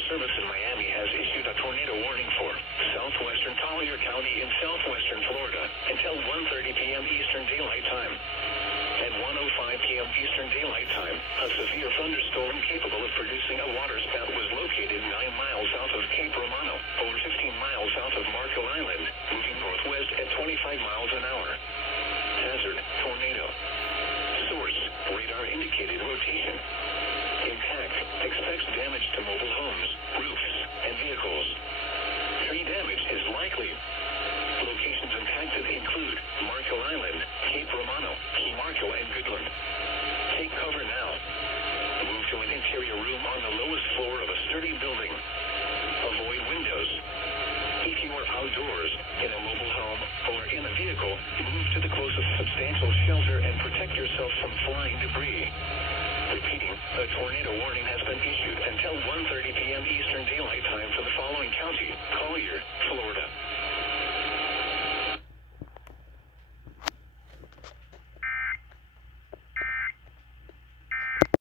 Weather Service in Miami has issued a tornado warning for southwestern Collier County in southwestern Florida until 1:30 p.m. Eastern Daylight Time. At 1:05 p.m. Eastern Daylight Time, a severe thunderstorm capable of producing a waterspout was located 9 miles south of Cape Romano, over 15 miles south of Marco Island, moving northwest at 25 miles an hour. Hazard, tornado. Source, radar indicated rotation. Impact, expects damage to mobile homes, roofs, and vehicles. Tree damage is likely. Locations impacted include Marco Island, Cape Romano, Key Marco, and Goodland. Take cover now. Move to an interior room on the lowest floor of a sturdy building. Avoid windows. If you are outdoors, in a mobile home, or in a vehicle, move to the closest substantial shelter and protect yourself from flying debris. Repeating, a tornado warning has been issued until 1:30 p.m. Eastern Daylight Time for the following county: Collier, Florida.